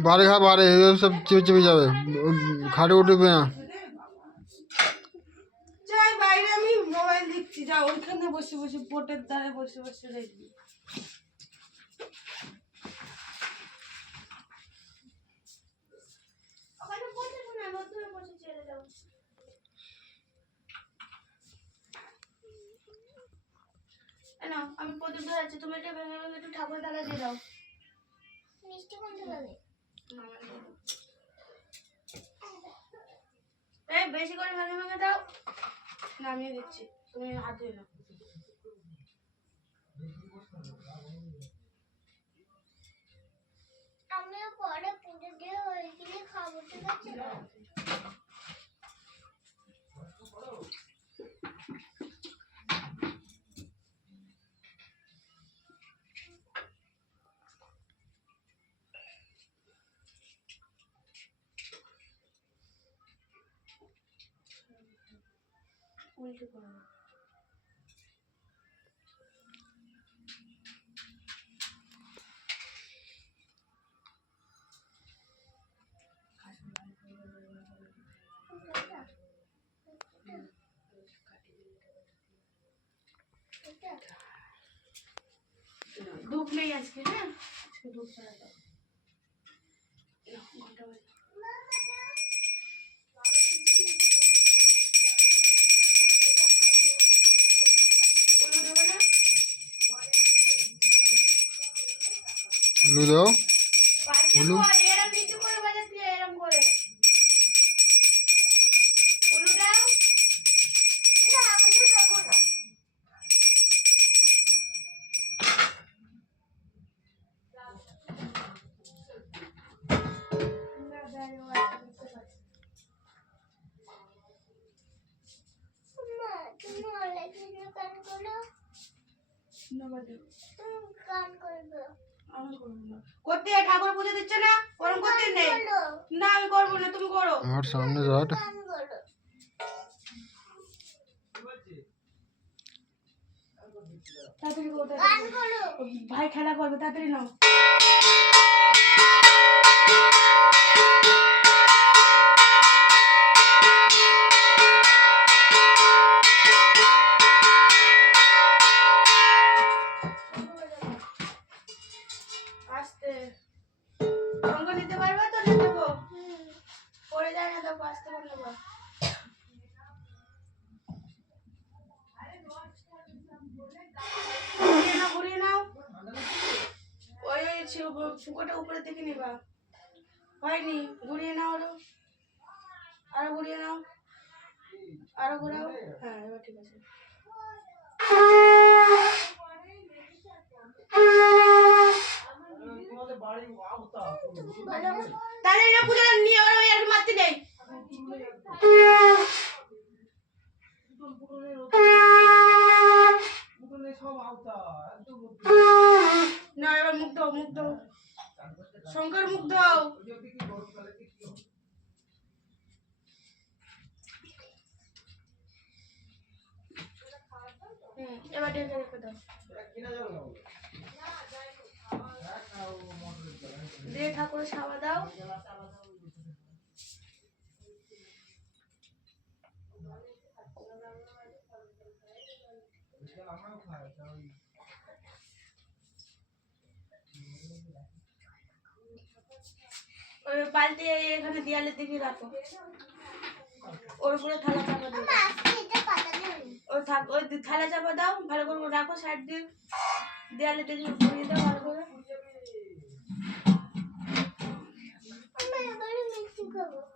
बारे खा बारे सब चिपचिपे যাবে খাটে উঠবে না। যাই বাইরে আমি মোবাইল দেখছি, যা ওইখানে বসে বসে পোটের ধারে বসে বসে দেখবি। ওখানে বসে না, নতুন বসে ছেড়ে দাও। না আমি প্রদীপ ধরেছি, তুমি এটা ভেঙে ভেঙে একটু ঠাকুর তালা দিয়ে দাও। মিষ্টি কোনটা লাগে? এই বেশি করে ভেঙে ভেঙে দাও, নামিয়ে দিচ্ছি, তুমি হাত ধুয়ে নাও। আমিও পরে পুজো দিয়ে ওইগুলি খাবো, ঠিক আছে? উল্টে করো। ধূপ নেই আজকে, হ্যাঁ আজকে ধূপ ছাড়া দাও। ঘন্টা বাজে। উলু দাও উলু এরম নিচু করে বাজাচ্ছি, এরম করে উলু দাও। না উলু দেবো না। করতে ঠাকুর পুজো দিচ্ছে না, ওরম করতে নেই। না আমি করবো না, তুমি করো। আমার সামনে যাট তাড়াতাড়ি করো, ভাই খেলা করবে, তাড়াতাড়ি নাও। আস্তে অঙ্ক নিতে পারবে তো? নিতে দেবো, পড়ে যায় না দেখো, আসতে পারলে বল। ঘুরিয়ে নাও, ওই ফুকোটা উপরে দেখে নিবা, হয়নি? ঘুরিয়ে নাও, আরো ঘুরিয়ে নাও, আরো ঘুরাও। হ্যাঁ এবার ঠিক আছে। তাহলে এটা পুজোটা নিয়ে আর মারতে নেই। না এবার মুখ দাও, মুখ দাও, শঙ্কর মুখ দাও। এবার ঢেকে রেখে দাও, দিয়ে ঠাকুরের সাবা দাও। ওই বালতি এখানে দেয়ালের দিকে রাখো, ওর উপরে থালা চাপা দাও। ওই থালা চাপা দাও, ভালো করে রাখো, সাইড দিয়ে দেয়ালের দিকে ঘুরিয়ে দাও ভালো করে।